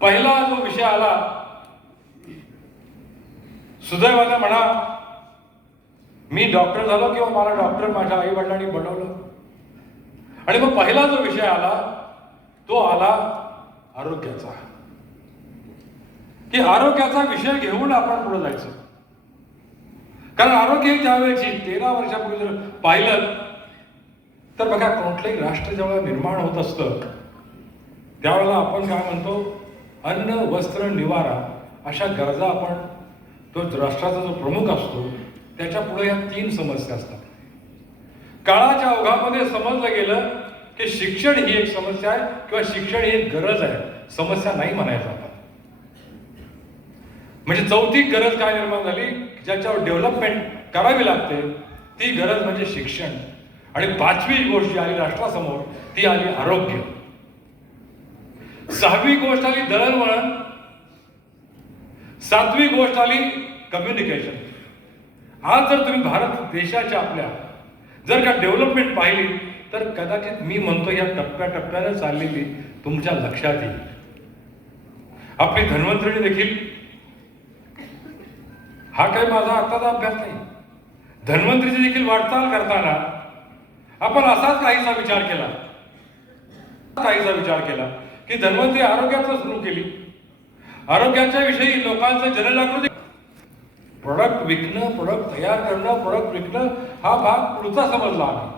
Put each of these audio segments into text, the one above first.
पहिला जो विषय आला, सुदैवाने म्हणा मी डॉक्टर झालो किंवा मला डॉक्टर माझ्या आई वडिलांनी बनवलं. आणि मग पहिला जो विषय आला तो आला आरोग्याचा, की आरोग्याचा विषय घेऊन आपण पुढे जायचं. कारण आरोग्य ही त्यावेळेची 13 वर्षापूर्वी जर पाहिलं तर बघा, कोणतंही राष्ट्र जेव्हा निर्माण होत असतं त्यावेळेला आपण काय म्हणतो, अन्न वस्त्र निवारा अशा गरजा आपण, तो राष्ट्राचा जो प्रमुख असतो त्याच्या पुढे या 3 समस्या असतात. काळाच्या ओघामध्ये समजलं गेलं की शिक्षण ही एक समस्या आहे किंवा शिक्षण ही एक गरज आहे, समस्या नाही म्हणायचं आपण. म्हणजे चौथी गरज काय निर्माण झाली, ज्याच्यावर डेव्हलपमेंट करावी लागते, ती गरज म्हणजे शिक्षण. आणि 5वी गोष्ट जी आली राष्ट्रासमोर ती आली आरोग्य. 6वी गोष्ट आली दळणवळण. 7वी गोष्ट आली कम्युनिकेशन. आज जर तुम्ही भारत देशाच्या आपल्या जर का डेव्हलपमेंट पाहिली तर कदाचित मी म्हणतो या टप्प्याटप्प्याने चाललेली तुमच्या लक्षात येईल. आपली धन्वंतरी देखील, हा काही माझा आत्ताचा अभ्यास नाही, धन्वंतरीची देखील वाटचाल करताना आपण असाच काहीसा विचार केला की धन्वंतरी आरोग्याचं सुरू केली. आरोग्याच्या विषयी लोकांचं जनजागृती, प्रोडक्ट विकणं, प्रोडक्ट तयार करणं, प्रोडक्ट विकणं हा भाग पुढचा समजला आम्ही.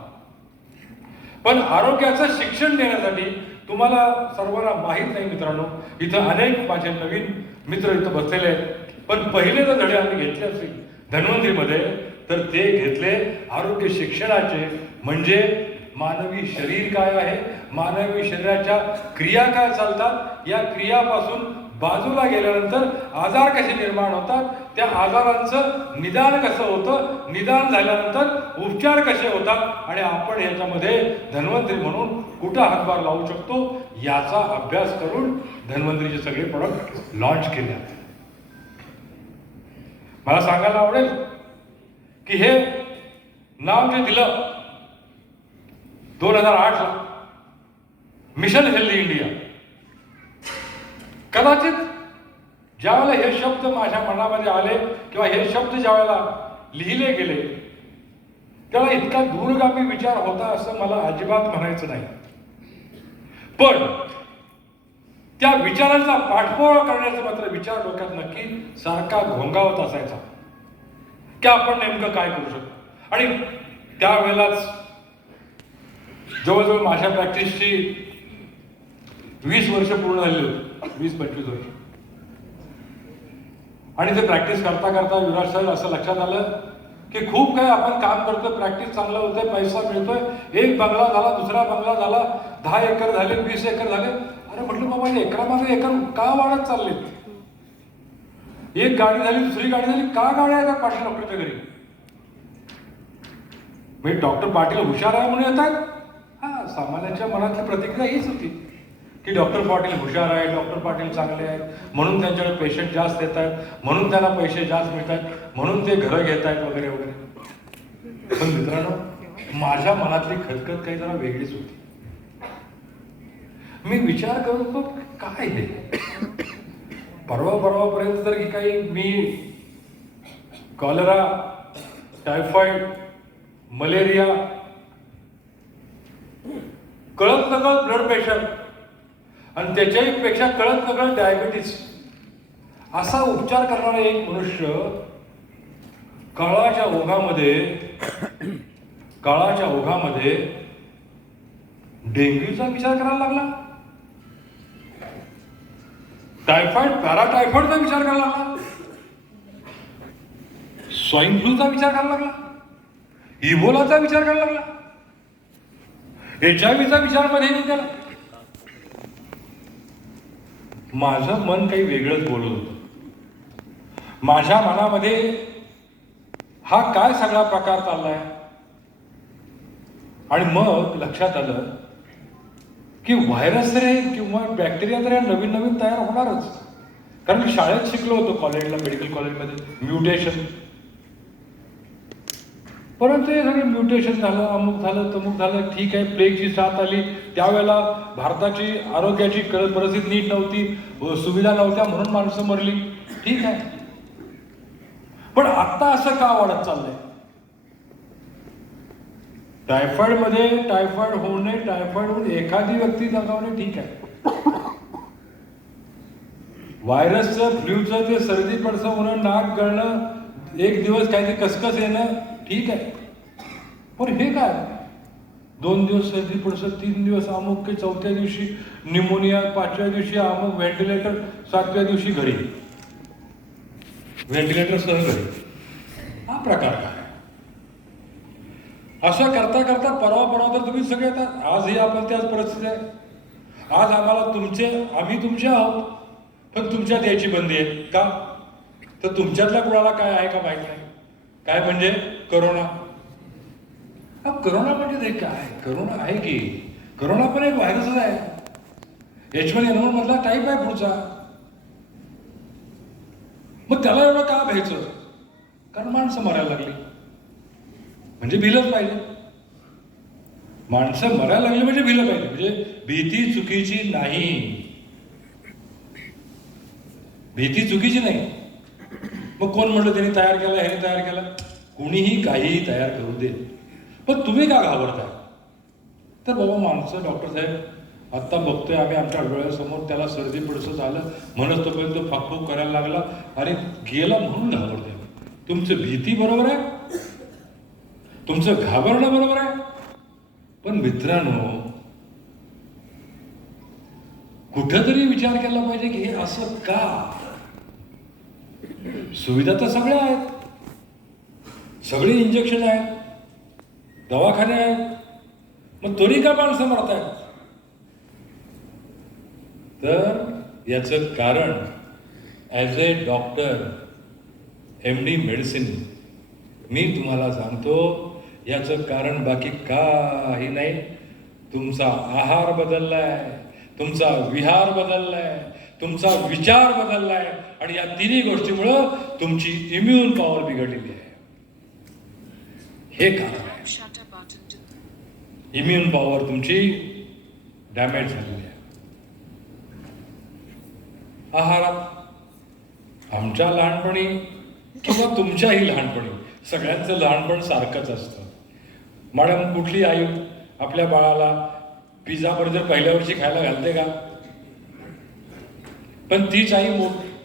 पण आरोग्याचं शिक्षण देण्यासाठी तुम्हाला सर्वांना माहीत नाही मित्रांनो, इथं अनेक माझे नवीन मित्र इथं बसलेले आहेत, पण पहिले जर धडे आम्ही घेतले असतील धन्वंतरीमध्ये तर ते घेतले आरोग्य शिक्षणाचे. म्हणजे मानवी शरीर काय आहे, मानवी शरीराच्या क्रिया काय चालतात, या क्रियापासून बाजूला गेल्यानंतर आजार कसे निर्माण होतात, त्या आजारांचं निदान कसं होतं, निदान झाल्यानंतर उपचार कसे होतात आणि आपण याच्यामध्ये धन्वंतरी म्हणून कुठं हातभार लावू शकतो याचा अभ्यास करून धन्वंतरीचे सगळे प्रोडक्ट लॉन्च केले. मला सांगायला आवडेल की हे नाव जे दिलं 2008 ला मिशन हेल्दी इंडिया, कदाचित ज्यावेळेला हे शब्द माझ्या मनामध्ये आले किंवा हे शब्द ज्यावेळेला लिहिले गेले त्यावेळेला इतका दूरगामी विचार होता असं मला अजिबात म्हणायचं नाही. पण त्या विचारांचा पाठपुरावा करण्याचा मात्र विचार डोक्यात नक्की सारखा घोंगावत असायचा की आपण नेमकं काय करू शकतो. आणि त्यावेळेलाच जवळजवळ माझ्या प्रॅक्टिसची 20 वर्ष पूर्ण झालेली होती, 20-25 वर्ष. आणि ते प्रॅक्टिस करता करता विराट सर असं लक्षात आलं की खूप काही आपण काम करतोय, प्रॅक्टिस चांगलं होतंय, पैसा मिळतोय, एक बंगला झाला, दुसरा बंगला झाला, 10 एकर झाले, 20 एकर झाले. अरे म्हटलं बाबा एकरामागे एकर का वाढत चाललेत, एक गाडी झाली, दुसरी गाडी झाली, का गाड्या येतात पाटील डॉक्टरच्या घरी? म्हणजे डॉक्टर पाटील हुशार आहे म्हणून येतात. हा, सामान्यांच्या मनातली प्रतिक्रिया हीच होती की डॉक्टर पाटील हुशार आहे, डॉक्टर पाटील चांगले आहेत म्हणून त्यांच्याकडे पेशंट जास्त येत आहेत, म्हणून त्यांना पैसे जास्त मिळतात, म्हणून ते घरं घेत आहेत वगैरे वगैरे. पण मित्रांनो, माझ्या मनातली खतखत काही जरा वेगळीच होती. मी विचार करत होतो काय हे, परवापर्यंत तर की काही मी कॉलरा, टायफॉइड, मलेरिया, कळत नकळत ब्लड प्रेशर आणि त्याच्याही पेक्षा कळत नकळत डायबिटीस असा उपचार करणारा एक मनुष्य काळाच्या ओघामध्ये डेंग्यूचा विचार करायला लागला, टायफॉइड, पॅराटायफॉइडचा विचार करायला लागला, स्वाईन फ्लूचा विचार करायला लागला, इबोलाचा विचार करायला लागला, HIV विचार मध्ये नाही त्याला. माझं मन काही वेगळंच बोलत होतं. माझ्या मनामध्ये हा काय सगळा प्रकार चाललाय. आणि मग लक्षात आलं की व्हायरस रे किंवा बॅक्टेरिया तर नवीन नवीन तयार होणारच. कारण मी शाळेत शिकलो होतो, कॉलेजला, मेडिकल कॉलेजमध्ये म्युटेशन. परंतु हे सगळं म्युटेशन झालं, अमुक झालं, तमुक झालं, ठीक आहे. प्लेगची साथ आली, त्यावेळेला भारताची आरोग्याची परिस्थिती नीट नव्हती, सुविधा नव्हत्या, म्हणून माणसं मरली, ठीक आहे. पण आता असं का वाढत चाललंय? टायफॉइडमध्ये टायफॉइड होणे, टायफॉइड होऊन एखादी व्यक्ती दगावणे ठीक आहे. व्हायरसचं, फ्ल्यूचं, ते सर्दी पडसं होणं, नाक गळणं, एक दिवस काहीतरी कसकस येणं ठीक आहे. पण हे काय, 2 दिवस सर्दी पडसं, 3 दिवस अमुक, की 4थ्या दिवशी निमोनिया, 5व्या दिवशी अमुक, व्हेंटिलेटर, 7व्या दिवशी घरी, व्हेंटिलेटर सह घरी. हा प्रकार काय? असं करता करता परवा तर तुम्ही सगळे येतात. आजही आपण त्याच परिस्थिती आहे. आज आम्ही तुमचे आहोत, पण तुमच्यात यायची बंदी आहे का? तर तुमच्यातल्या कुणाला काय आहे का माहित नाही. काय म्हणजे करोना. करोना म्हणजे ते काय? करोना आहे की, करोना पण एक व्हायरसच आहे. H1N1 मधला टाईप आहे पुढचा. मग त्याला एवढं का भ्यायचं? कारण माणसं मरायला लागली म्हणजे भिलंच पाहिजे. माणसं मरायला लागली म्हणजे भिलं पाहिजे. म्हणजे भीती चुकीची नाही, भीती चुकीची नाही. मग कोण म्हणलं त्यांनी तयार केला, ह्याने तयार केला? कुणीही काहीही तयार करू दे, पण तुम्ही का घाबरताय? तर बाबा माणसं, डॉक्टर साहेब आत्ता बघतोय आम्ही आमच्या डोळ्यासमोर, त्याला सर्दी पडसं झालं म्हणत तोपर्यंत फाकफूक करायला लागला आणि गेला म्हणून घाबरतोय. तुमचं भीती बरोबर आहे, तुमचं घाबरणं बरोबर आहे, पण मित्रांनो कुठंतरी विचार केला पाहिजे की हे असं का? सुविधा तर सगळ्या आहेत, सगळे इंजेक्शन आहेत, दवाखाने आहेत, मग तरी का माणसं मरतायत? तर याचं कारण ॲज ए डॉक्टर, MD मेडिसिन, मी तुम्हाला सांगतो याचं कारण बाकी काही नाही. तुमचा आहार बदललाय, तुमचा विहार बदललाय, तुमचा विचार बदललाय, आणि या तिन्ही गोष्टीमुळं तुमची इम्युन पॉवर बिघडलेली आहे. हे कारण आहे. इम्युन पॉवर तुमची डॅमेज झालेली आहे. आहारात आमच्या लहानपणी किंवा तुमच्याही लहानपणी सगळ्यांचं लहानपण सारखंच असतं. मॅडम, कुठली आई आपल्या बाळाला पिझ्झा बर्गर पहिल्या वर्षी खायला घालते का? पण तीच आई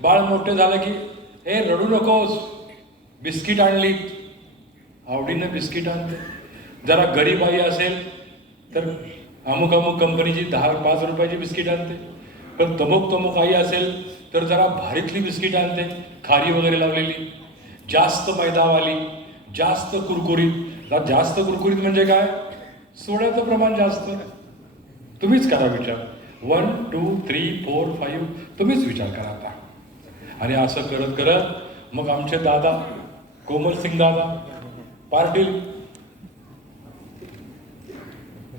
बाळ मोठं झालं की हे रडू नकोस, बिस्किट आणली, आवडीनं बिस्किट आणते. जरा गरीब आई असेल तर अमुक कंपनीची 10-5 रुपयाची बिस्किट आणते. पण तमुक आई असेल तर जरा भारीतली बिस्किट आणते, खारी वगैरे लावलेली, जास्त मैदावाली, जास्त कुरकुरीत. जास्त कुरकुरीत म्हणजे काय? सोड्याचं प्रमाण जास्त. तुम्हीच करा विचार. 1, 2, 3, 4, 5 तुम्हीच विचार करा आता. आणि असं करत करत मग आमचे दादा कोमल सिंग दादा पाटील,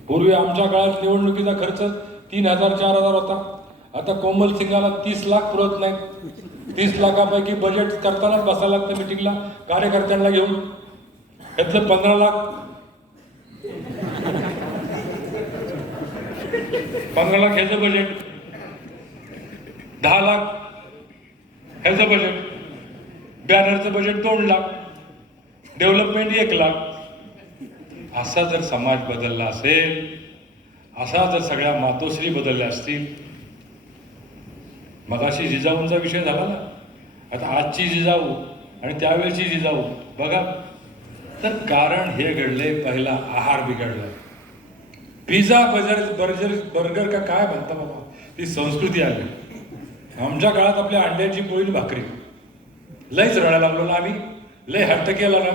पूर्वी आमच्या काळात निवडणुकीचा खर्च 3,000-4,000 होता. आता कोमल सिंगाला 30 लाख पुरत नाही. 30 लाखापैकी बजेट करताना बसायला लागतं मिटिंगला कार्यकर्त्यांना घेऊन. यातलं 15 लाख 15 लाख ह्याचं बजेट, 10 लाख ह्याचं बजेट, बॅनरचं बजेट 2 लाख, डेव्हलपमेंट 1 लाख. असा जर समाज बदलला असेल, असा जर सगळ्या मातोश्री बदलल्या असतील. मगाशी जिजाऊंचा विषय झाला ना, आता आजची जिजाऊ आणि त्यावेळेची जिजाऊ बघा. तर कारण हे घडले, पहिला आहार बिघडला. पिझ्झा बर्गर का काय म्हणता बाबा, ती संस्कृती आली. आमच्या काळात आपल्या अंड्याची पोळी भाकरी, लयच रडायला लागलो ना आम्ही, लय हट्ट केला ना,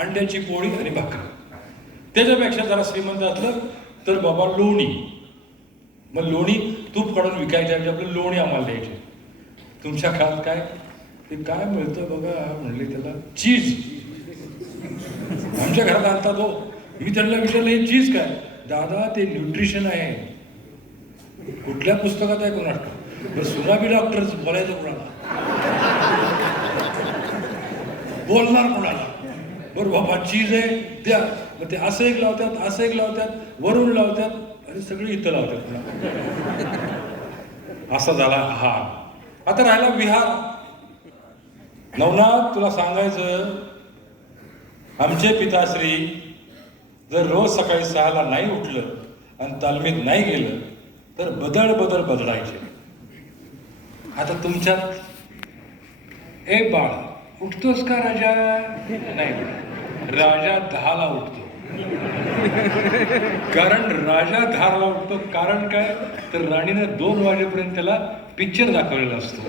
अंड्याची पोळी आणि भाकरी. त्याच्यापेक्षा जरा श्रीमंत असलं तर बाबा लोणी. मग लोणी तूप काढून विकायचे, आपलं लोणी आम्हाला द्यायचे. तुमच्या काळात काय ते काय मिळतं बघा, म्हणले त्याला चीज. आमच्या घरात आणतात हो. मी त्यांना विचारलं हे चीज काय? दादा ते न्यूट्रिशन आहे. कुठल्या पुस्तकात आहे कोणाला? सुनाबी डॉक्टरच बोलायचं कोणाला? बोलणार कोणाला? बरं बाबा चीज आहे द्या, मग ते असं एक लावतात, असं एक लावतात, वरून लावतात आणि सगळी इथं लावतात. असा झाला हा. आता राहिला विहार. नवनाथ, तुला सांगायचं, आमचे पिताश्री जर रोज सकाळी 6ला नाही उठलं आणि तालमीत नाही गेलं तर बदल बदलायचे. आता तुमच्यात ए बाळ उठतोस का राजा? नाही, राजा 10ला उठतो. कारण राजा 10ला उठतो, कारण काय तर राणीनं 2 वाजेपर्यंत त्याला पिक्चर दाखवलेला असतो.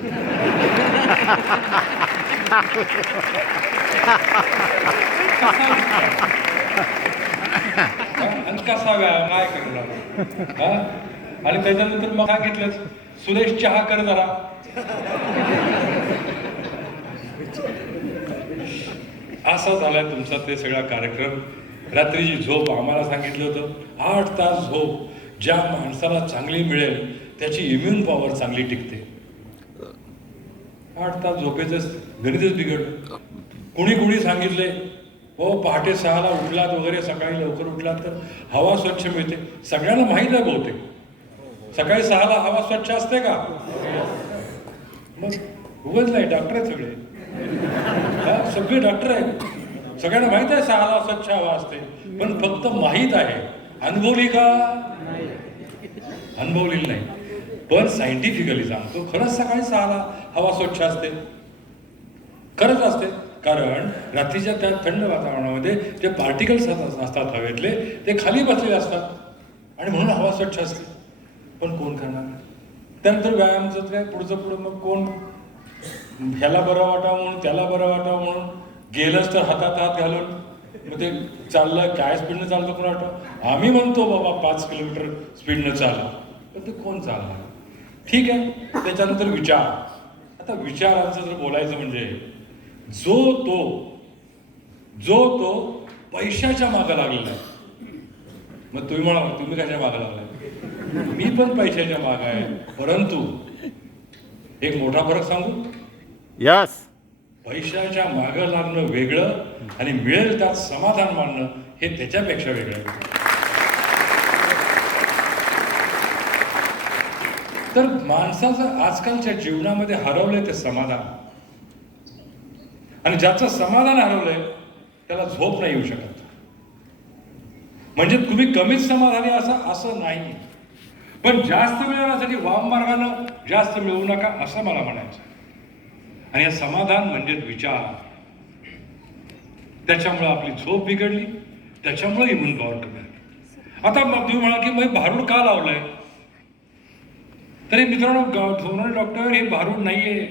आणि कसा व्यायाम काय करणार? आणि त्याच्यानंतर मग सांगितलंच, सुरेश चहा कर जरा. असा झालाय तुमचा ते सगळा कार्यक्रम. रात्रीची झोप आम्हाला सांगितलं होतं 8 तास झोप ज्या माणसाला चांगली मिळेल त्याची इम्युन पॉवर चांगली टिकते. 8 तास झोपेच गणितच बिघडलं. कुणी सांगितले हो पहाटे 6ला उठलात वगैरे, सकाळी लवकर उठलात तर हवा स्वच्छ मिळते. सगळ्यांना माहीत आहे बहुतेक सकाळी 6ला हवा स्वच्छ असते का? मग उगच नाही, डॉक्टर आहेत सगळे, सगळे डॉक्टर आहेत, सगळ्यांना माहित आहे 6ला स्वच्छ हवा असते. पण फक्त माहीत आहे, अनुभवली का? अनुभवलेली नाही. पण सायंटिफिकली सांगतो, खरंच सकाळी 6ला हवा स्वच्छ असते, खरंच असते. कारण रात्रीच्या त्या थंड वातावरणामध्ये जे पार्टिकल्स असतात हवेतले ते खाली बसलेले असतात आणि म्हणून हवा स्वच्छ असते. पण कोण करणार? त्यानंतर व्यायामचं काय पुढं मग कोण ह्याला बरं वाटावं म्हणून, त्याला बरं वाटावं म्हणून गेलंच तर हातात हात घालून मग ते चाललं. काय स्पीडनं चालतं कोण वाटतं? आम्ही म्हणतो बाबा 5 किलोमीटर स्पीडनं चाललं, पण ते कोण चालणार? ठीक आहे. त्याच्यानंतर विचार. आता विचारांचं जर बोलायचं म्हणजे जो तो पैशाच्या मागं लागलेला आहे. मग तुम्ही म्हणा तुम्ही कशा मागं लागलाय? मी पण पैशाच्या मागं आहे. परंतु एक मोठा फरक सांगू, यस, पैशाच्या मागं लागणं वेगळं आणि मिळेल त्यात समाधान मानणं हे त्याच्यापेक्षा वेगळं आहे. तर माणसाचं आजकालच्या जीवनामध्ये हरवलंय ते समाधान. आणि ज्याचं समाधान हरवलंय त्याला झोप नाही येऊ शकत. म्हणजे तुम्ही कमीच समाधानी असं नाही, पण जास्त मिळवण्यासाठी वाम मार्गानं जास्त मिळवू नका असं मला म्हणायचं. आणि हे समाधान म्हणजे विचार. त्याच्यामुळे आपली झोप बिघडली, त्याच्यामुळे इम्युन पॉवर कमी झाली. आता मग तुम्ही म्हणा की मग भारूड का लावलंय? तरी मित्रांनो, डॉक्टर हे भारूड नाहीये,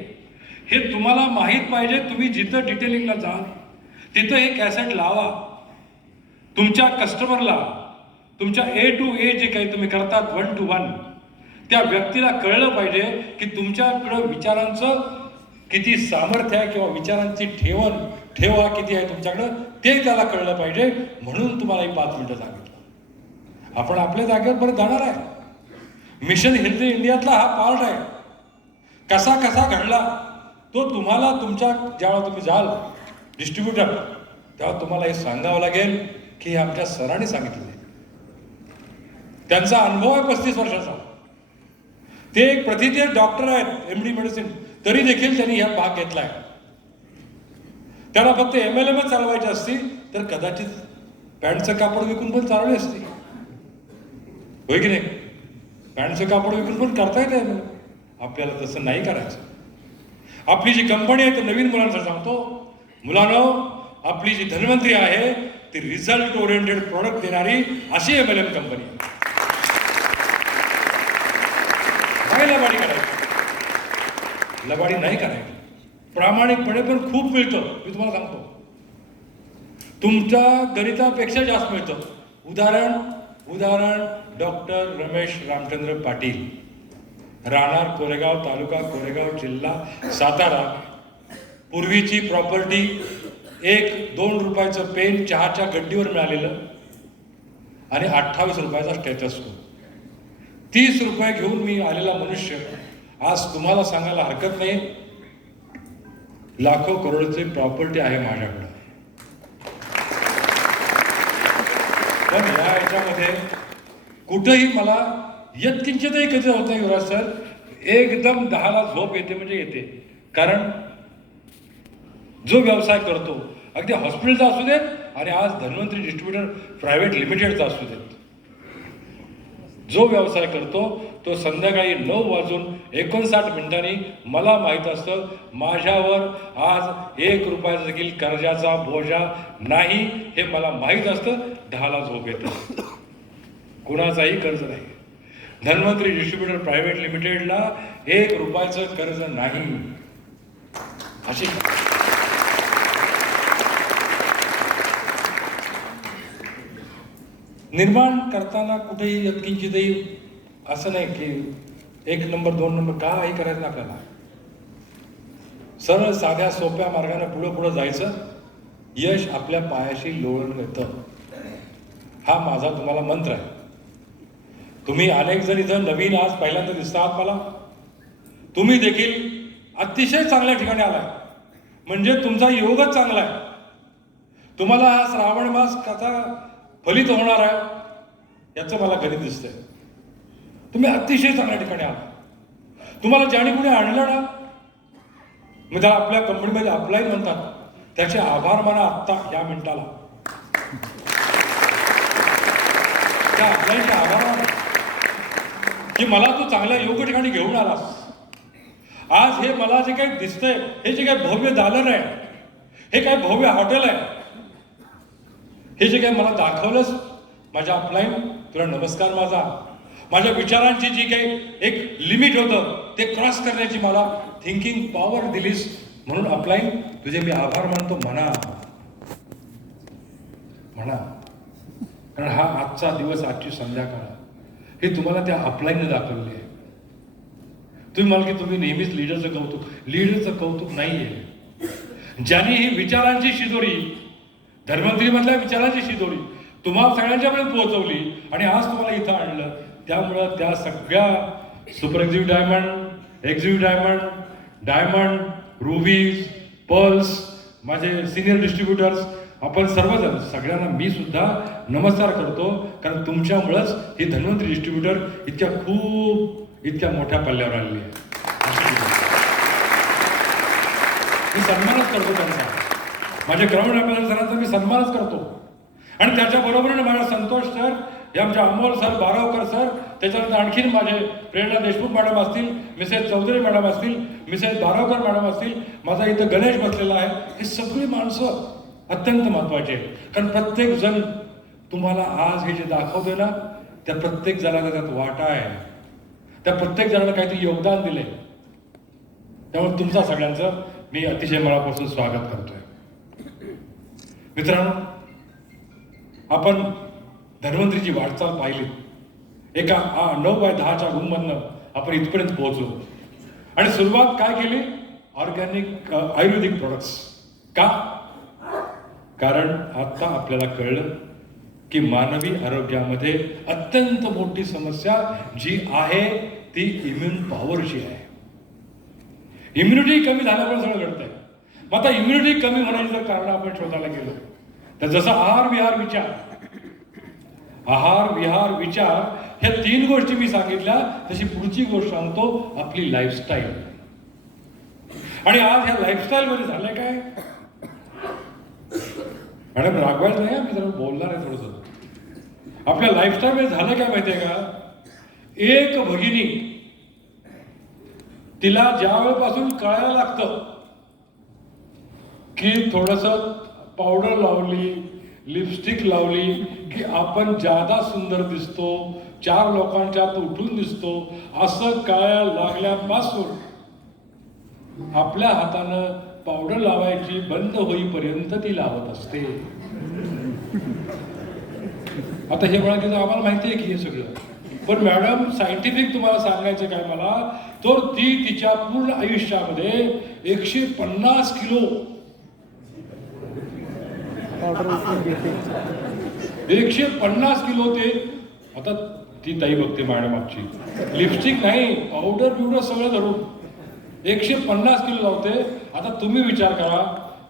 हे तुम्हाला माहीत पाहिजे. तुम्ही जिथं डिटेलिंगला जाल तिथं हे कॅसेट लावा. तुमच्या कस्टमरला, तुमच्या A to A जे काही तुम्ही करतात 1 to 1, त्या व्यक्तीला कळलं पाहिजे की तुमच्याकडं विचारांचं किती सामर्थ्य आहे किंवा विचारांची ठेवा किती आहे तुमच्याकडं, ते त्याला कळलं पाहिजे. म्हणून तुम्हाला ही 5 मिनिटं सांगितलं. आपण आपल्या जागेवर परत जाणार आहे. मिशन हेल्दी इंडियातला हा पार्ट आहे. कसा घडला तो तुम्हाला ज्यावेळेला तुम्ही जाल डिस्ट्रीब्युटर, तेव्हा तुम्हाला हे सांगावं लागेल की हे आमच्या सरांनी सांगितलं. त्यांचा अनुभव आहे 35 वर्षाचा. ते एक प्रथित डॉक्टर आहेत, MD मेडिसिन, तरी देखील त्यांनी ह्या भाग घेतलाय. त्याला फक्त MLM चालवायची असती तर कदाचित पॅन्टचं कापड विकून पण चालवली असती, होय की नाही? पॅन्टचं कापड विकून पण करता येते. आपल्याला तसं नाही करायचं. आपली जी कंपनी आहे, तर नवीन मुलांना सांगतो, मुलांनो, आपली जी धन्वंतरी आहे ती रिझल्ट ओरिएंटेड प्रोडक्ट देणारी अशी MLM कंपनी आहे. नाही लबाडी करायची, लबाडी नाही करायची. प्रामाणिकपणे पण खूप मिळतं. मी तुम्हाला सांगतो, तुमच्या गणितापेक्षा जास्त मिळतं. उदाहरण डॉक्टर रमेश रामचंद्र पाटील, राहणार कोरेगाव, तालुका कोरेगाव, जिल्हा सातारा. पूर्वीची प्रॉपर्टी 1-2 रुपयाचं पेन चहाच्या गड्डीवर मिळालेलं आणि 28 रुपयाचा स्टेथोस्कोप. 30 रुपये घेऊन मी आलेला मनुष्य आज तुम्हाला सांगायला हरकत नाही, लाखो करोडची प्रॉपर्टी आहे माझ्याकडं. याच्यामध्ये कुठंही मला यत्किंचितही कधी होत नाही युवराज सर, एकदम 10ला झोप येते म्हणजे येते. कारण जो व्यवसाय करतो, अगदी हॉस्पिटलचा असू देत आणि आज धन्वंतरी डिस्ट्रीब्युटर प्रायव्हेट लिमिटेडचा असू देत, जो व्यवसाय करतो तो संध्याकाळी 9:59 मला माहीत असतं माझ्यावर आज 1 रुपयाचा देखील कर्जाचा बोजा नाही हे मला माहीत असतं. 10ला झोप येतं. कुणाचाही कर्ज नाही. धन्वंतरी डिस्ट्रीब्युटर प्रायव्हेट लिमिटेडला 1 रुपयाचं कर्ज नाही. अशी निर्माण करताना कुठेही यत्किंचितही असं नाही की 1 नंबर 2 नंबर काही करायचं आपल्याला. सरळ साध्या सोप्या मार्गाने पुढं पुढं जायचं. यश आपल्या पायाशी लोळून येतं. हा माझा तुम्हाला मंत्र आहे. तुम्ही अनेक जण इथं नवीन आज पहिल्यांदा दिसतात मला. तुम्ही देखील अतिशय चांगल्या ठिकाणी आलाय, म्हणजे तुमचा योगच चांगला आहे. तुम्हाला हा श्रावण मास कसा फलित होणार आहे याचं मला गणित दिसतंय. तुम्ही अतिशय चांगल्या ठिकाणी आला. तुम्हाला ज्याने कुणी आणलं ना, म्हणजे आपल्या कंपनीमध्ये अप्लाय म्हणतात, त्याचे आभार माना आत्ता या मिनिटाला. त्या अप्लायचे आभार माना की मला तू चांगल्या योग्य ठिकाणी घेऊन आलास. आज हे मला जे काही दिसतंय, हे जे काही भव्य दालन आहे, हे काय भव्य हॉटेल आहे, हे जे काही मला दाखवलंस माझ्या अपलाईन, तुला नमस्कार माझा. माझ्या विचारांची जी काही एक लिमिट होतं ते क्रॉस करण्याची मला थिंकिंग पॉवर दिलीस, म्हणून अपलाईन तुझे मी आभार मानतो. म्हणा म्हणा, कारण हा आजचा दिवस, आजची संध्याकाळ हे तुम्हाला त्या अपलाईनने दाखवली आहे. तुम्ही मला की तुम्ही नेहमीच लीडरचं कौतुक नाहीये. ज्यांनी ही विचारांची शिदोरी, धन्वंतरी मधल्या विचारांची शिदोरी तुम्हाला सगळ्यांच्यापर्यंत पोहोचवली आणि आज तुम्हाला इथं आणलं, त्यामुळं त्या सगळ्या super executive diamond, executive diamond, diamond, rubies, pearls, माझे सिनियर डिस्ट्रीब्युटर्स, आपण सर्वजण सगळ्यांना मी सुद्धा नमस्कार करतो. कारण तुमच्यामुळंच ही धन्वंतरी डिस्ट्रीब्युटर इतक्या मोठ्या पल्ल्यावर आलेली आहे. मी सन्मानच करतो त्यांचा. माझे ग्राउंड अँबॅसेडर सरांचा मी सन्मानच करतो. आणि त्याच्याबरोबरीने माझ्या संतोष सर, हे आमचे अमोल सर, बारावकर सर, त्याच्यानंतर आणखीन माझे प्रेरणा देशमुख मॅडम असतील, मिसेस चौधरी मॅडम असतील, मिसेस बारावकर मॅडम असतील, माझा इथं गणेश बसलेला आहे. हे सगळी माणसं अत्यंत महत्वाची आहेत. कारण प्रत्येक जण तुम्हाला आज हे जे दाखवतोय ना, त्या प्रत्येक जणाला त्यात वाटा आहे. त्या प्रत्येक जणाला काहीतरी योगदान दिलंय. त्यामुळे तुमचा सगळ्यांचं मी अतिशय मनापासून स्वागत करतोय. मित्रांनो, आपण धन्वंतरीची वाटचाल पाहिली. एका 9x10च्या रूममधनं आपण इथपर्यंत पोहोचलो. आणि सुरुवात काय केली? ऑर्गॅनिक आयुर्वेदिक प्रोडक्ट्स. का? कारण आता आपल्याला कळलं की मानवी आरोग्यामध्ये अत्यंत मोठी समस्या जी आहे ती इम्युन पॉवरची आहे. इम्युनिटी कमी झाल्यामुळे सगळं घडतंय. मग आता इम्युनिटी कमी होण्याची जर कारण आपण शोधायला गेलो तर जसं आहार विहार विचार ह्या 3 गोष्टी मी सांगितल्या, तशी पुढची गोष्ट सांगतो, आपली लाईफस्टाईल. आणि आज ह्या लाईफस्टाईल मध्ये झालंय काय? मॅडम रागवायचं नाही, मी जरा बोलणार आहे थोडंसं. आपल्या लाईफस्टाईल मध्ये झालं काय माहितीये का? एक भगिनी, तिला ज्या वेळेपासून कळायला लागतं की थोडंसं पावडर लावली, लिपस्टिक लावली की आपण ज्यादा सुंदर दिसतो, 4 लोकांच्यात उठून दिसतो, असं कळायला लागल्यापासून आपल्या हातानं पावडर लावायची बंद होईपर्यंत ती लावत असते. आता हे म्हणा की आम्हाला माहिती आहे की हे सगळं, पण मॅडम सायंटिफिक तुम्हाला सांगायचं काय मला, तर ती तिच्या पूर्ण आयुष्यामध्ये 150 किलो 150 किलो ते, आता ती ताई बघते मॅडम आमची, लिपस्टिक नाही, पावडर सगळं धरून 150 किलो लावते. आता तुम्ही विचार करा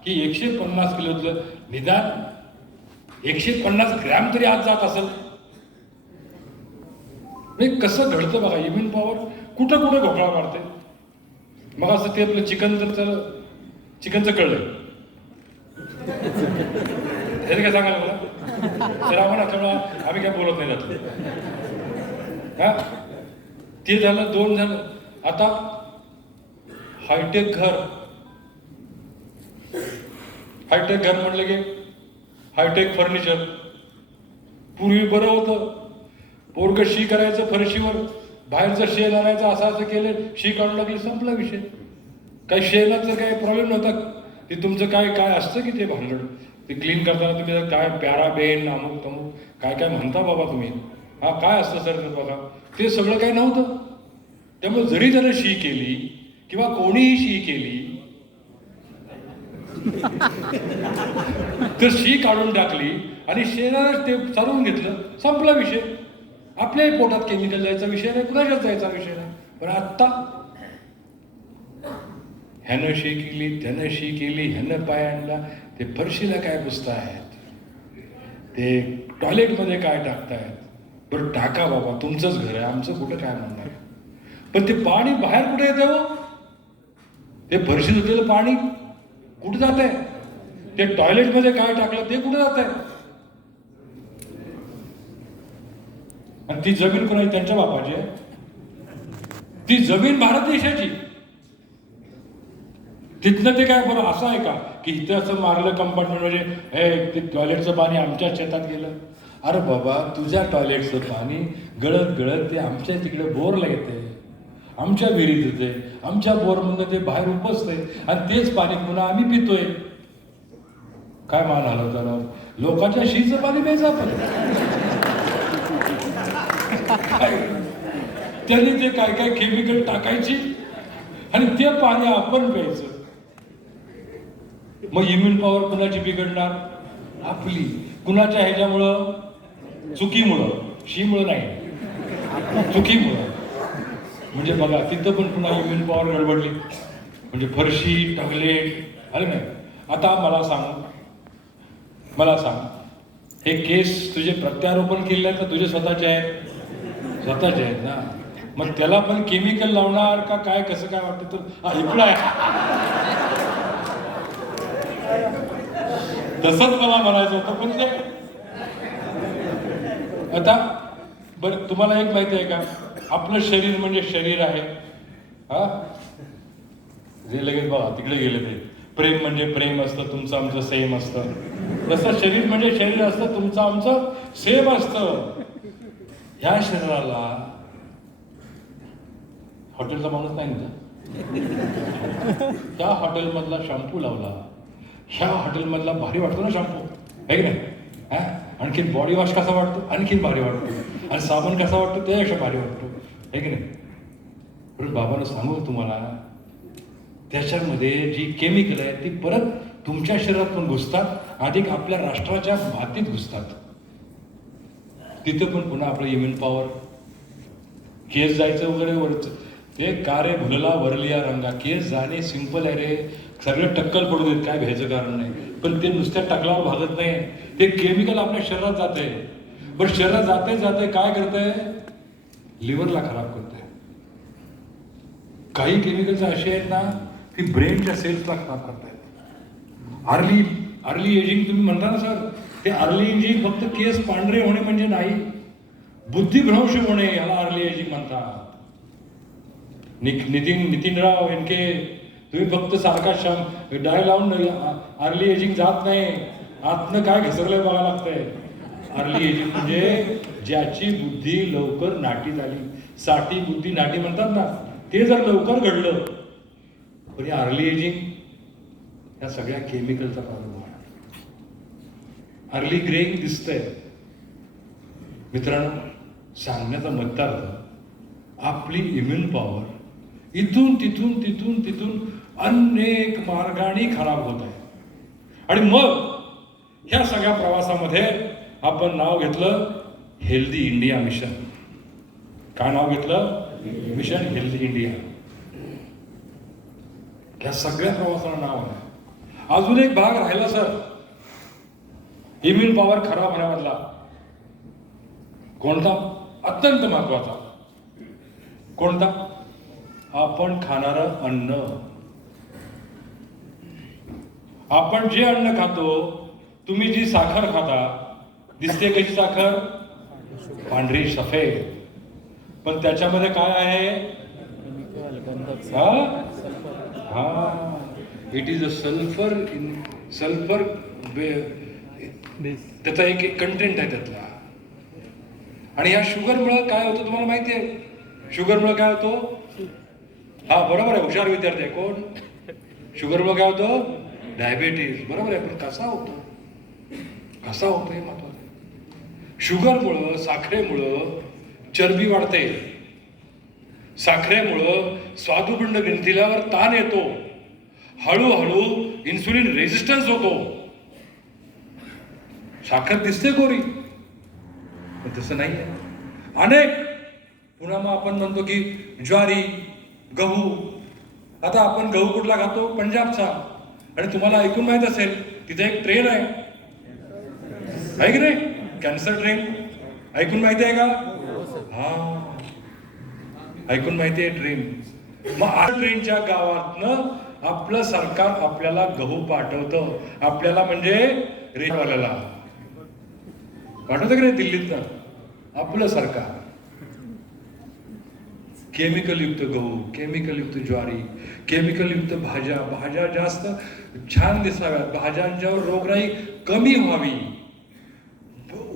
की 150 किलोतलं निदान 150 ग्रॅम तरी आज जात असेल. म्हणजे कसं घडतं बघा, इम्युन पॉवर कुठं कुठं घोकळा मारते. मग असं ते आपलं चिकनचं कळलंय, हे काय सांगाल मला तर आपण असल्यामुळं आम्ही काय बोलत नाही त्यातलं. हा ते झालं, 2 झालं. आता हायटेक घर म्हटलं की हायटेक फर्निचर. पूर्वी बरं होतं, पोरगं शी करायचं फरशीवर, बाहेरचं शेण आणायचं, असं केलं, शी काढून लागली, संपला विषय. काही शेणाचं काही प्रॉब्लेम नव्हता. ते तुमचं काय असतं की ते भांगड ते क्लीन करताना तुम्ही काय पॅराबेन अमुक तमुक काय म्हणता बाबा तुम्ही, हा काय असतं सर बघा, ते सगळं काही नव्हतं. त्यामुळे जरी त्यानं शी केली किंवा कोणीही शी केली तर शी काढून टाकली आणि शेणानं ते चालवून घेतलं, संपला विषय. आपल्याही पोटात केमिकल जायचा विषय नाही, कुणाच्याच जायचा विषय नाही. पण आत्ता ह्यानं शी केली, त्यानं शी केली, ह्यानं पाय आणला, ते फरशीला काय पुसतायत, ते टॉयलेटमध्ये काय टाकतायत. बरं टाका बाबा, तुमचंच घर आहे, आमचं कुठं काय म्हणणार. पण ते पाणी बाहेर कुठे येतं हो? ते फरशी धुतलेलं पाणी कुठं जात आहे? ते टॉयलेटमध्ये काय टाकलं ते कुठं जात आहे? आणि ती जमीन कोणाची? त्यांच्या बापाची आहे. ती जमीन भारत देशाची. तिथनं ते काय बरं असं आहे का की इथं असं मारलं कंपार्टमेंट म्हणजे हे ते टॉयलेटचं पाणी आमच्या शेतात गेलं? अरे बाबा, तुझ्या टॉयलेटचं पाणी गळत ते आमच्या तिकडे बोरला येते, आमच्या विहिरीत येते, आमच्या बोरमधनं ते बाहेर उपसतंय आणि तेच पाणी पुन्हा आम्ही पितोय. काय मान आलं त्याला? लोकांच्या शीचं पाणी प्यायचं आपण. त्यांनी ते काय केमिकल टाकायची आणि ते पाणी आपण प्यायचं. मग इम्युन पॉवर कुणाची बिघडणार? आपली. कुणाच्या ह्याच्यामुळं? चुकीमुळं. शीमुळं नाही, चुकीमुळं. म्हणजे बघा, तिथं पण पुन्हा इम्युन पॉवर गडबडली. म्हणजे फरशी, टॉयलेट, आलं नाही. आता मला सांग, हे केस तुझे प्रत्यारोपण केले आहेत का तुझे स्वतःचे आहेत? स्वतःचे आहेत ना. मग त्याला पण केमिकल लावणार का काय, कसं काय वाटतं तर इकडं आहे. तसंच मला म्हणायचं होतं. पण ते आता बरं, तुम्हाला एक माहिती आहे का, आपलं शरीर म्हणजे शरीर आहे. हा जे लगेच बघा तिकडे गेले ते, प्रेम म्हणजे प्रेम असतं, तुमचं आमचं सेम असतं. तसं शरीर म्हणजे शरीर असतं, तुमचं आमचं सेम असतं. ह्या शरीराला हॉटेलचा माणूस नाही म्हणता, त्या हॉटेलमधला शॅम्पू लावला, ह्या हॉटेलमधला भारी वाटतो ना शॅम्पू, आहे की नाही? हा, आणखीन बॉडी वॉश कसा वाटतो? आणखीन भारी वाटतो. आणि साबण कसा वाटतो? त्यापेक्षा भारी वाटतो, आहे की नाही? पण बाबानं सांगू तुम्हाला, त्याच्यामध्ये जी केमिकल आहे ती परत तुमच्या शरीरात पण घुसतात, अधिक आपल्या राष्ट्राच्या मातीत घुसतात. तिथं पण पुन्हा आपलं इम्युन पॉवर, केस जायचं वगैरे वरच ते कारे भुलला वरलिया रंगा. केस जाणे सिंपल आहे रे, सगळं टक्कल पडू देत, काय भ्यायचं कारण नाही. पण ते नुसत्या टकलावर भागत नाही, ते केमिकल आपल्या शरीरात जाते. पण शरीरात जाते काय करतंय? लिव्हरला खराब करतंय. काही केमिकल्स असे आहेत ना की ब्रेनच्या सेल्सला खराब करतायत. अर्ली एजिंग तुम्ही म्हणता ना सर, ते अर्ली एजिंग फक्त केस पांढरे होणे म्हणजे नाही, बुद्धिभ्रंश होणे याला अर्ली एजिंग म्हणतात. नितीनराव यांके तुम्ही फक्त सारखा डाय लावून अर्ली एजिंग जात नाही, आतनं काय घसरलंय बघायला लागतंय. अर्ली एजिंग म्हणजे ज्याची बुद्धी लवकर नाटी झाली, साठी बुद्धी नाटी म्हणतात ना, ते जर लवकर घडलं. पण अर्ली एजिंग या सगळ्या केमिकलचा प्रॉब्लेम आहे. अर्ली ग्रेइंग दिसतंय. मित्रांनो, सांगण्याचा मतार्थ आपली इम्युन पॉवर इथून तिथून अनेक मार्गाने खराब होत आहे. आणि मग ह्या सगळ्या प्रवासामध्ये आपण नाव घेतलं हेल्दी इंडिया मिशन. काय नाव घेतलं? Mission healthy India. या सगळ्या प्रवासाला नाव आहे. अजून एक भाग राहिला सर, इम्युन पॉवर खराब होण्यामधला. कोणता? अत्यंत महत्वाचा. कोणता? आपण खाणारं अन्न. आपण जे अन्न खातो, तुम्ही जी साखर खाता, दिसते कशी साखर? पांढरी सफेद. पण त्याच्यामध्ये काय आहे? It is a sulphur. Sulphur त्याचा एक कंटेंट आहे त्यातला. आणि या शुगरमुळे काय होतं तुम्हाला माहिती आहे? शुगरमुळे काय होतो? हा बरोबर आहे, हुशार विद्यार्थी आहे. कोण? शुगरमुळे काय होतं? डायबेटीज. बरोबर आहे. पण कसा होतो? कसा होतो हे महत्वाचं. शुगरमुळं, साखरेमुळं चरबी वाढते. साखरेमुळं स्वादुपिंड ग्रंथील्यावर ताण येतो. हळूहळू इन्सुलिन रेजिस्टन्स होतो. साखर दिसते गोरी, पण तसं नाही आहे. अनेक पुन्हा मग आपण म्हणतो की ज्वारी, गहू. आता आपण गहू कुठला खातो? पंजाबचा. आणि तुम्हाला ऐकून माहित असेल तिथे एक ट्रेन आहे की नाही? कॅन्सर ट्रेन ऐकून माहिती आहे का? हा, ऐकून माहिती आहे ट्रेन. मग आ ट्रेनच्या गावातनं आपलं सरकार आपल्याला गहू पाठवतं. आपल्याला म्हणजे रेल्वेवाल्याला पाठवतं की नाही दिल्लीतनं? आपलं सरकार केमिकल युक्त गहू, केमिकल युक्त ज्वारी, केमिकल युक्त भाज्या. भाज्या जास्त छान दिसाव्यात, भाज्यांच्यावर रोगराई कमी व्हावी,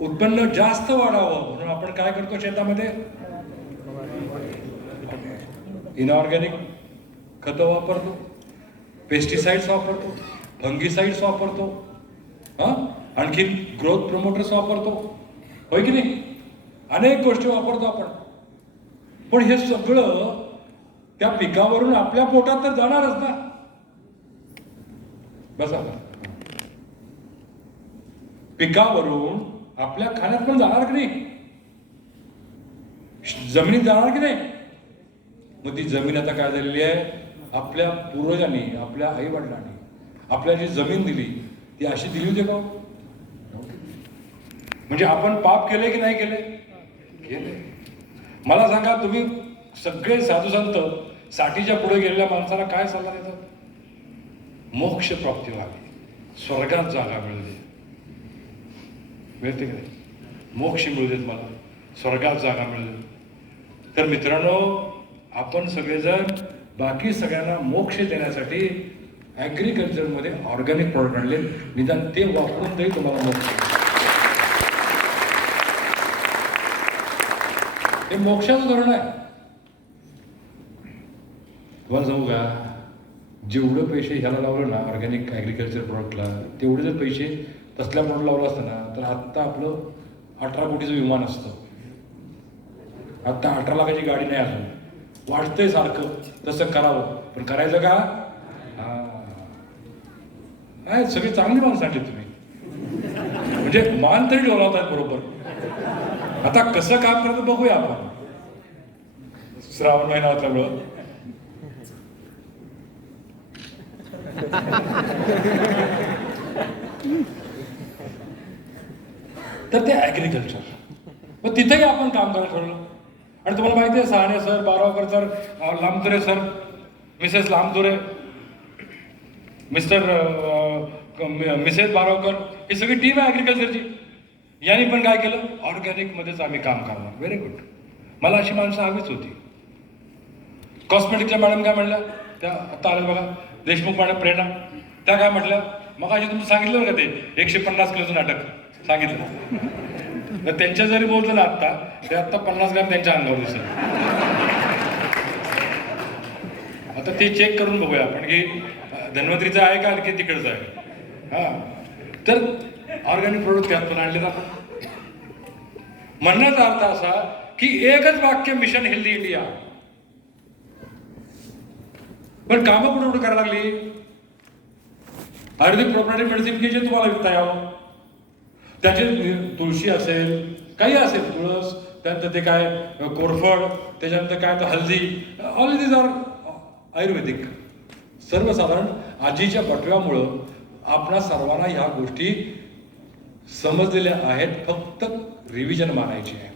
उत्पन्न जास्त वाढावं म्हणून आपण काय करतो? शेतामध्ये इनऑर्गॅनिक खतं वापरतो, पेस्टिसाइड्स वापरतो, फंगिसाइड्स वापरतो, आणखी ग्रोथ प्रमोटर्स वापरतो, होय की नाही? अनेक गोष्टी वापरतो आपण. पण हे सगळं त्या पिकावरून आपल्या पोटात तर जाणारच ना. बसा, पिकावरून आपल्या खाण्यात पण जाणार की नाही? जमिनीत जाणार की नाही? मग ती जमीन आता काय झालेली आहे? आपल्या पूर्वजांनी, आपल्या आई वडिलांनी आपल्याला जी जमीन दिली ती अशी दिली होती का? म्हणजे आपण पाप केले की नाही केले? केले. मला सांगा, तुम्ही सगळे साधू संत 60च्या पुढे गेलेल्या माणसाला काय सल्ला देतात? मोक्ष प्राप्ती व्हावी, स्वर्गात जागा मिळते. मिळते की नाही? मोक्ष मिळू देत मला, स्वर्गात जागा मिळते. तर मित्रांनो, आपण सगळेजण बाकी सगळ्यांना मोक्ष देण्यासाठी ॲग्रिकल्चरमध्ये ऑर्गॅनिक प्रॉडक्ट आणले. निदान ते वापरून तरी तुम्हाला मोक्ष. हे मोक्षाचं धोरण आहे. तुम्हाला सांगू का, जेवढं पैसे ह्याला लावलं ना ऑर्गॅनिक ॲग्रिकल्चर प्रॉडक्टला, तेवढे जर पैसे तसल्या प्रॉडक्ट लावलं असतं ना तर आत्ता आपलं 18 कोटीचं विमान असतं. आत्ता 18 लाखाची गाडी नाही अजून. वाटतंय सारखं तसं करावं, पण करायचं का? हा, सगळी चांगली मान सांगली तुम्ही, म्हणजे मान तरी डोलावतात बरोबर. आता कसं काम करतं बघूया आपण. श्रावण महिना होता तर ते ॲग्रिकल्चर, मग तिथेही आपण काम करायला ठरवलं. आणि तुम्हाला माहिती आहे, Sahane sir, Baravkar sir, Lambture sir, Mrs Lambture, Mrs Baravkar, ही सगळी टीम आहे ॲग्रिकल्चरची. यांनी पण काय केलं? ऑर्गॅनिकमध्येच आम्ही काम करणार. Very good. मला अशी माणसं हवीच होती. कॉस्मेटिकच्या मॅडम काय म्हणल्या? त्या आता आल्या बघा, देशमुख मॅडम, प्रेरणा, त्या काय म्हटल्या? मग अशी तुम्ही सांगितलं बघा, ते 150 किलोचं नाटक सांगितलं. तर त्यांच्या जरी बोलतो ना आत्ता, ते आत्ता 50 ग्रॅम त्यांच्या अंगावर दिसेल. आता ते चेक करून बघूया आपण की धन्वंतरीचं आहे का आणखी तिकडचं आहे. हा, तर ऑर्गॅनिक प्रोडक्ट त्यात पण आणले आपण. म्हणण्याचा अर्थ असा की एकच वाक्य, मिशन हेल्दी इंडिया. पण कामं कुठे कुठे करायला लागली? आयुर्वेदिक प्रोप्रायटरी मेडिसिन की जे तुम्हाला विकता यावं, त्याचे तुळशी असेल, काही असेल, तुळस, त्यानंतर ते काय कोरफड, त्याच्यानंतर काय तर हल्दी, ऑल दीज आर आयुर्वेदिक. सर्वसाधारण आजीच्या बटव्यामुळं आपणा सर्वांना ह्या गोष्टी समजलेल्या आहेत. फक्त रिव्हिजन मानायची आहे,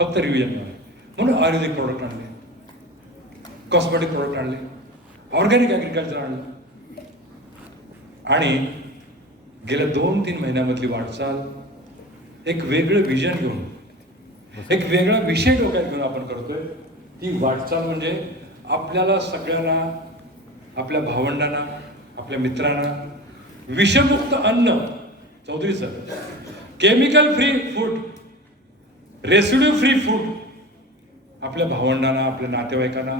फक्त रिव्हिजन मानायची. म्हणून आयुर्वेदिक प्रोडक्ट आणले, कॉस्मेटिक प्रोडक्ट आणले, ऑर्गॅनिक ॲग्रिकल्चर आणलं. आणि गेल्या 2-3 महिन्यामधली वाटचाल एक वेगळं विजन घेऊन, एक वेगळा विषय डोक्यात घेऊन आपण करतोय. ती वाटचाल म्हणजे आपल्याला सगळ्यांना, आपल्या भावंडांना, आपल्या मित्रांना विषमुक्त अन्न, Chaudhary sir, chemical free food, residue free food आपल्या भावंडांना, आपल्या नातेवाईकांना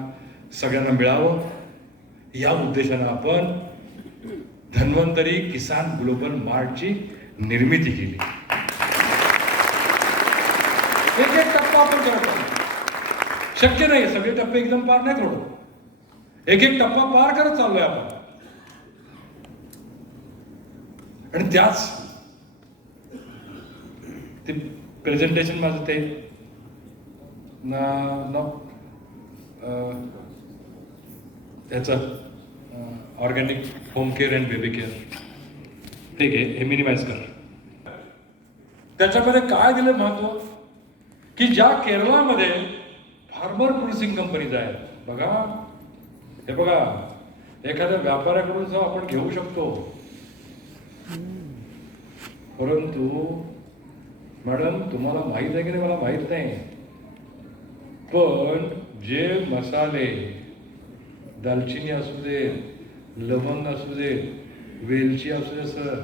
सगळ्यांना मिळावं, या उद्देशानं आपण धन्वंतरी किसान ग्लोबल मार्टची निर्मिती केली. एक एक टप्पा आपण करत आहोत. शक्य नाही सगळे टप्पे एकदम पार नाही करू, एक एक टप्पा पार करत चाललोय आपण. आणि त्याच ते प्रेझेंटेशन माझं ते त्याचं organic home care and baby care, ठीक आहे, हे मिनिमाइज कर. त्याच्यामध्ये काय दिलं महत्व की ज्या केरळामध्ये फार्मर प्रोड्युसिंग कंपनीज आहेत, बघा हे बघा, एखाद्या व्यापाऱ्याकडून जो आपण घेऊ शकतो, परंतु मॅडम तुम्हाला माहित आहे की नाही मला माहित नाही, पण जे मसाले, दालचिनी असू दे, लवंग असू दे, वेलची असू दे, सर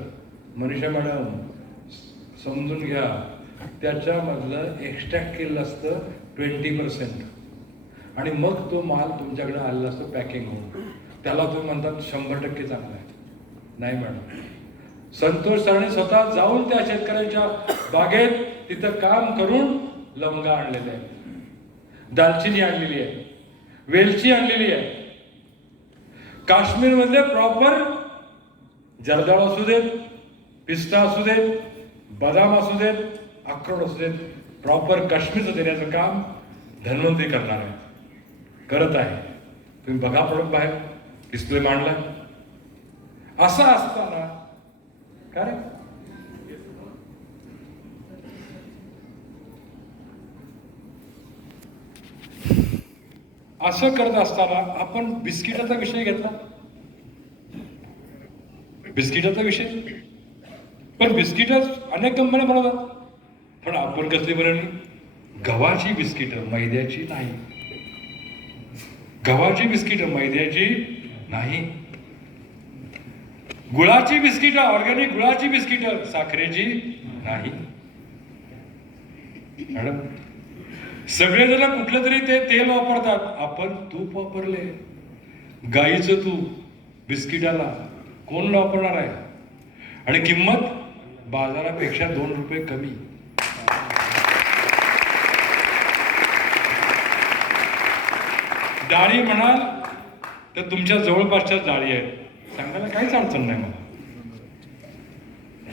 मनीषा मॅडम समजून घ्या, त्याच्यामधलं एक्स्ट्रॅक्ट केलेलं असतं 20%, आणि मग तो माल तुमच्याकडे आलेला असतो पॅकिंग होऊन, त्याला तुम्ही म्हणतात 100% चांगला आहे. नाही मॅडम, संतोष सरांनी स्वतः जाऊन त्या शेतकऱ्यांच्या बागेत तिथं काम करून लवंगा आणलेले आहे, दालचिनी आणलेली आहे, वेलची आणलेली आहे. काश्मीरमधले प्रॉपर जर्दाळ असू देत, पिस्ता असू देत, बदाम असू देत, अक्रोड असू देत, प्रॉपर काश्मीरचं देण्याचं काम धन्वंतरी करणार आहे, करत आहे. तुम्ही बघा प्रोडक्ट बाहेर डिस्प्ले मांडलाय. असं असताना काय असं करत असताना आपण बिस्किटाचा विषय घेतला, बिस्किटाचा विषय, पण बिस्किट अनेक कंपन्या बनवतात, पण आपण कसली बनवली? गव्हाची बिस्किट, मैद्याची नाही. गव्हाची बिस्किट, मैद्याची नाही. गुळाची बिस्किट, ऑर्गॅनिक गुळाची बिस्किट, साखरेची नाही. मॅडम सगळेजण कुठलं तरी ते तेल वापरतात, आपण तूप वापरले, गाईचं तूप बिस्किटाला कोण वापरणार आहे? आणि किंमत बाजारापेक्षा 2 रुपये कमी. डाळी म्हणाल तर तुमच्या जवळपासच्या डाळी आहेत, सांगायला काहीच अडचण नाही मला.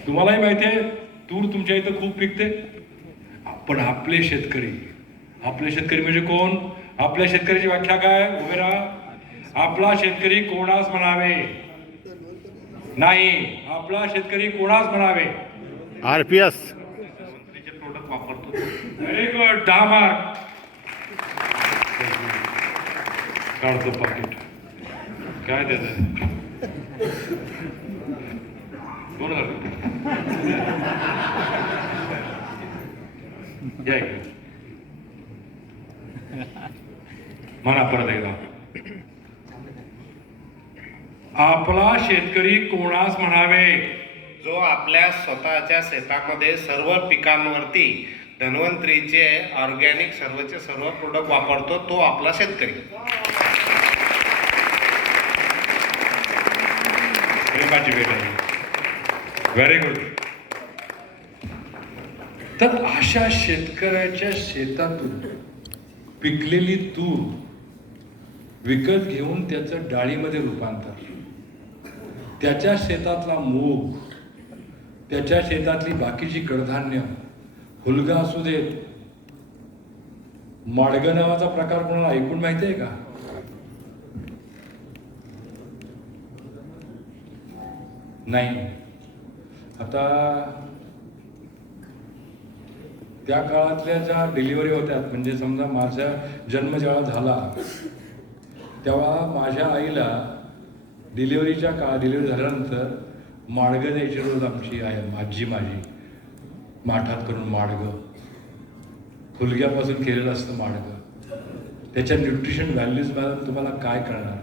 तुम्हालाही माहिती आहे तूर तुमच्या इथं खूप पिकते, पण आपले शेतकरी म्हणजे कोण? आपल्या शेतकऱ्याची व्याख्या काय? उभे राहा. आपला शेतकरी कोणास म्हणावे? नाही, आपला शेतकरी कोणास म्हणावे? RPS प्रोडक्ट वापरतो. Very good, 10 mark. काढतो पाकिट, काय त्याचं 2000 या इकडे म्हणा परत एकदा. आपला शेतकरी कोणास म्हणावे? जो आपल्या स्वतःच्या शेतामध्ये सर्व पिकांवरती धन्वंतरीचे ऑर्गॅनिक सर्वचे सर्व प्रोडक्ट वापरतो, तो आपला शेतकरी. प्रेमाची भेट आहे. Very good. तर अशा शेतकऱ्याच्या शेतातून पिकलेली तूर विकत घेऊन त्याचं डाळीमध्ये रूपांतर, त्याच्या शेतातला मूग, त्याच्या शेतातली बाकीची कडधान्य, हुलगा असू देत, माडगं नावाचा प्रकार कोणाला ऐकून माहिती आहे का? नाही. आता त्या काळातल्या ज्या डिलिव्हरी होत्या, म्हणजे समजा माझा जन्म जेव्हा झाला तेव्हा माझ्या आईला डिलिव्हरी झाल्यानंतर माडगं द्यायची रोज आमची माझी माठात करून माडगं, फुलग्यापासून केलेलं असतं माडगं. त्याच्या न्यूट्रिशन व्हॅल्यूज मॅडम तुम्हाला काय कळणार.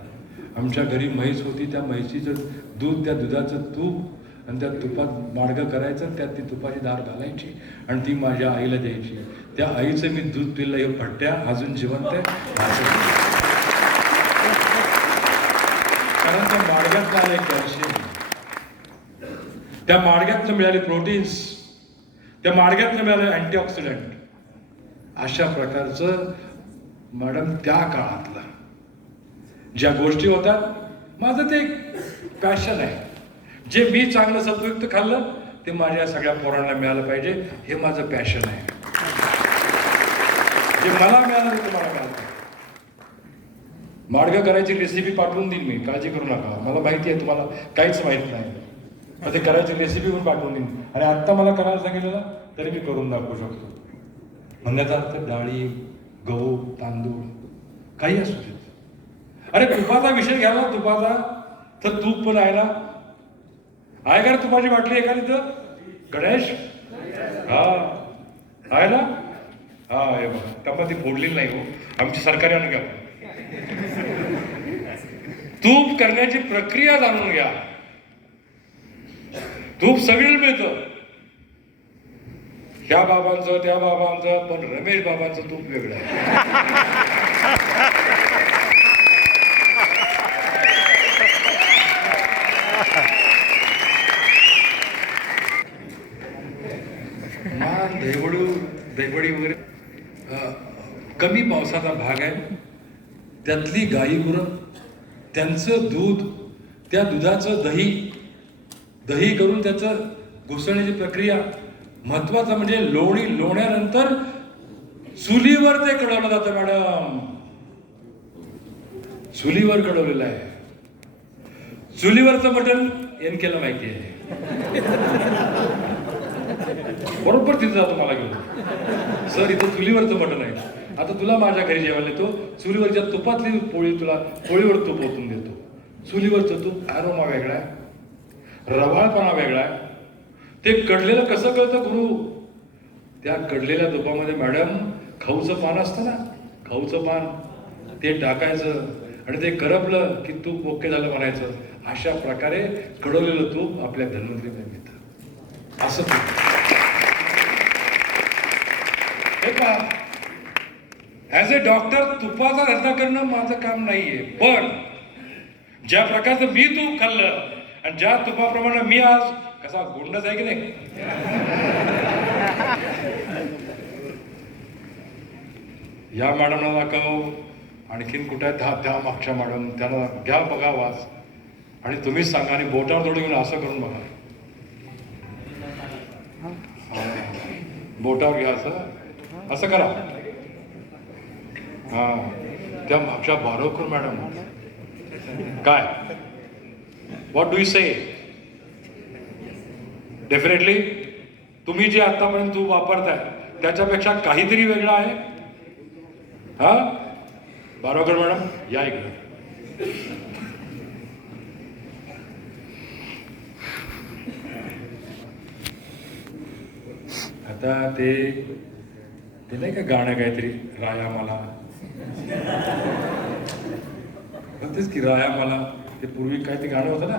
आमच्या घरी म्हैस होती, त्या म्हैसीचं दूध, त्या दुधाचं तूप आणि त्या तुपात माडगं करायचं, त्यात ती तुपाची धार घालायची आणि ती माझ्या आईला द्यायची. त्या आईचं मी दूध पिलं, हे भट्ट्या अजून जिवंत आहे. कारण त्या माडग्यातनं आले कॅल्शियम, त्या माडग्यातनं मिळाले प्रोटीन्स, त्या माडग्यातनं मिळाले अँटीऑक्सिडंट. अशा प्रकारचं मॅडम त्या काळातलं ज्या गोष्टी होतात, माझं ते पॅशन आहे. जे मी चांगलं सत्वयुक्त खाल्लं ते माझ्या सगळ्या पोरांना मिळालं पाहिजे, हे माझं पॅशन आहे. जे मला मिळालं ते तुम्हाला मिळालं. माडगं करायची रेसिपी पाठवून देईन मी, काळजी करू नका. मला माहिती आहे तुम्हाला काहीच माहित नाही, पण ते करायची रेसिपी पण पाठवून देईन. आणि आत्ता मला करायला सांगितलं ना तरी मी करून दाखवू शकतो. म्हणण्याचा अर्थ डाळी, गहू, तांदूळ काही असू देत. अरे तुपाचा विषय घ्यावा, तुपाचा तर तूप पण आहे ना. आहे का तुपाची बाटली एखादी तर गणेश? हा आहे ना. हा हे बघा, त्यामध्ये ती फोडलेली नाही हो, आमची सरकारी आणून घ्या. तूप करण्याची प्रक्रिया जाणून घ्या. तूप सगळीला मिळतं, ह्या बाबांचं त्या बाबांचं, पण रमेश बाबांचं तूप वेगळं आहे. दहीवडी वगैरे कमी पावसाचा भाग आहे. त्यातली गाई गुरं, त्यांचं दूध, त्या दुधाचं दही करून त्याचं घुसळण्याची प्रक्रिया. महत्वाचं म्हणजे लोण्यानंतर चुलीवर ते कडवलं जातं मॅडम. चुलीवर कडवलेलं आहे. चुलीवरचं मटण केलं माहिती आहे. बरोबर तिथं जातो मला घेऊन, सर इथं चुलीवरचं मटण आहे. आता तुला माझ्या घरी जेवायला येतो, चुलीवरच्या तुपातली पोळीवर तूप ओतून देतो. चुलीवरचं तूप ॲरोमा वेगळा आहे, रवाळपणा वेगळा आहे. ते कडलेलं कसं कळतं गुरु? त्या कडलेल्या तुपामध्ये मॅडम खाऊचं पान असतं ना, खाऊचं पान ते टाकायचं आणि ते करपलं की तूप ओके झालं म्हणायचं. अशा प्रकारे कडवलेलं तूप आपल्या धन्वंतरीमध्ये मिळतं. असं हे का ॲज अ डॉक्टर तुपाचा धंदा करणं माझं काम नाहीये, पण ज्या प्रकारचं मी तूप खाल्लं आणि ज्या तुपाप्रमाणे मी आज कसा गुंडच आहे की नाही. या मॅडमला दाखव, आणखीन कुठे आहेत त्या मागच्या मॅडम, त्यांना घ्या बघा वास आणि तुम्हीच सांगा. आणि बोटावर थोडी घेऊन असं करून बघा, बोटावर घ्या, असं करा. हा त्या मागच्या बारोकर मॅडम काय, what do you say? Definitely तुम्ही जे आतापर्यंत तूप वापरताय त्याच्यापेक्षा काहीतरी वेगळं आहे. हा बारोकर मॅडम या इकडे. आता ते नाही का गाणं काहीतरी, राया मला, तेच की राया मला. ते पूर्वी काय ते गाणं होतं ना,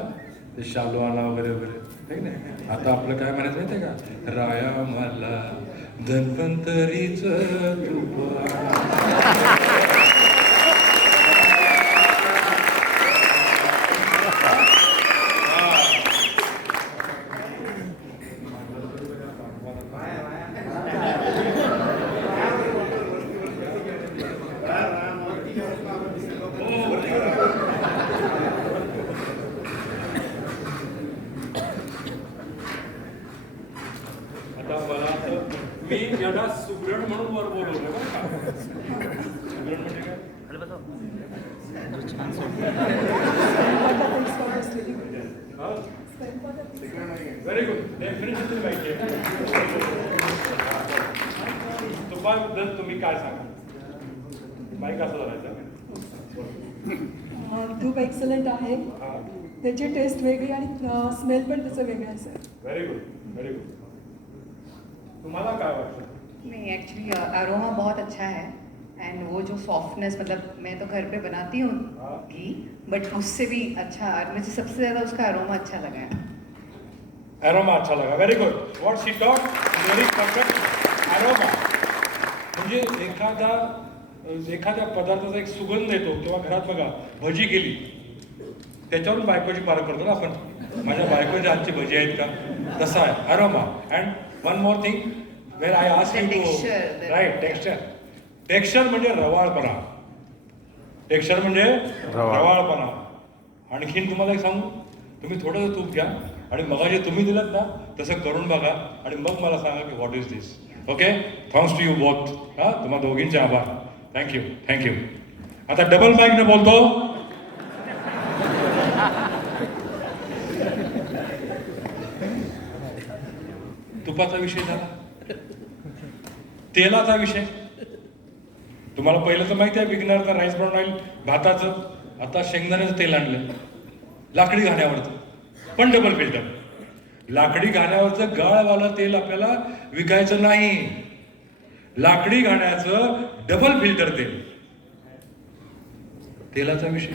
ते शालू आला वगैरे वगैरे नाही. आता आपलं काय म्हणायचं माहितीये का, राया मला धन्वंतरीच तूप. मी याला सुगरण म्हणून वर बोलवलं बरं का. सुगरण म्हणजे काय? व्हेरी गुड, डेफिनेटली माहिती आहे. तुपाबद्दल तुम्ही काय सांगा? माईक असं धरायचं. तूप एक्सलंट आहे. हा, त्याची टेस्ट वेगळी आणि स्मेल पण त्याचं वेगळं आहे sir. Very good, very good. तुम्हाला काय वाटतं? नहीं एक्चुअली अरोमा बहुत अच्छा है एंड वो जो सॉफ्टनेस मतलब मैं तो घर पे बनाती हूँ हाँ। घी बट उससे भी अच्छा और मुझे सबसे ज़्यादा उसका अरोमा अच्छा लगा है. अरोमा अच्छा लगा. Very good. What she talk very perfect. Aroma म्हणजे एखाद्या पदार्थाचा एक सुगंध येतो तेव्हा घरात बघा भजी केली त्याच्यावरून बायकोची पारख करतो ना आपण, माझ्या बायकोच्या हातची भजी आहेत का, तसा आहे aroma. And one more thing where I ask The you texture, the- right texture म्हणजे रवाळपणा. टेक्स्चर म्हणजे रवाळपणा. आणखीन तुम्हाला एक सांगू, तुम्ही थोडंसं तूप घ्या आणि मगाशी तुम्ही दिलं ना तसं करून बघा आणि मग मला सांगा की what is this. Okay, thanks to you both. हां, तुम्हा दोघींचे आभार. Thank you, thank you. आता डबल माईकने बोलतो. तुपाचा विषय झाला, तेलाचा विषय. तुम्हाला पहिलं तर माहिती आहे विकणारचं राईस ब्राऊन ऑइल भाताचं, आता शेंगदाण्याचं तेल आणलं लाकडी घाण्यावरचं, पण डबल फिल्टर. लाकडी घाण्यावरचं गाळवालं तेल आपल्याला विकायचं नाही, लाकडी घाण्याचं डबल फिल्टर तेल. तेलाचा विषय,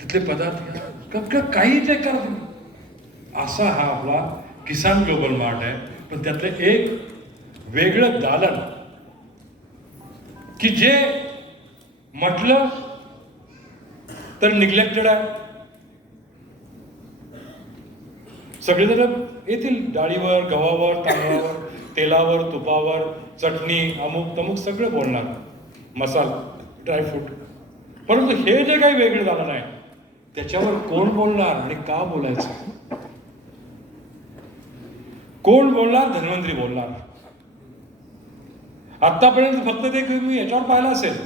तिथले पदार्थ काही चेक करा तुम्ही. असा हा आपला किसान ग्लोबल मार्ट आहे. पण त्यातलं एक वेगळं दालन की जे म्हटलं तर निग्लेक्टेड आहे. सगळेजण येतील डाळीवर, गव्हावर, तांदळावर, तेलावर, तुपावर, चटणी, अमुक तमुक सगळं बोलणार, मसाला, ड्रायफ्रूट. परंतु हे जे काही वेगळं झालं नाही त्याच्यावर कोण बोलणार आणि का बोलायचं? कोण बोलणार? धन्वंतरी बोलणार. आतापर्यंत फक्त ते मी याच्यावर पाहिलं असेल,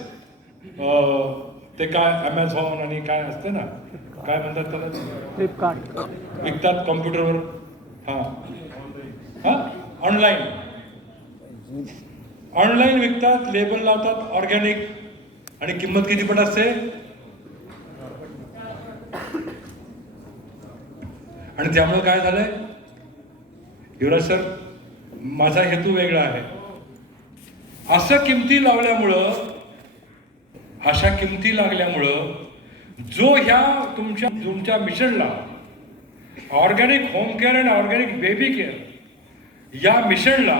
ते काय अमेझॉन आणि काय असते ना, काय म्हणतात त्याला, फ्लिपकार्ट विकतात कॉम्प्युटरवर. हां हां, ऑनलाईन विकतात, लेबल लावतात ऑर्गॅनिक, आणि किंमत किती पण असते. आणि त्यामुळे काय झालंय युवराज सर, माझा हेतू वेगळा आहे. असं किमती लावल्यामुळं, अशा किमती लागल्यामुळं जो ह्या तुमच्या मिशनला ऑर्गॅनिक होम केअर आणि ऑर्गॅनिक बेबी केअर या मिशनला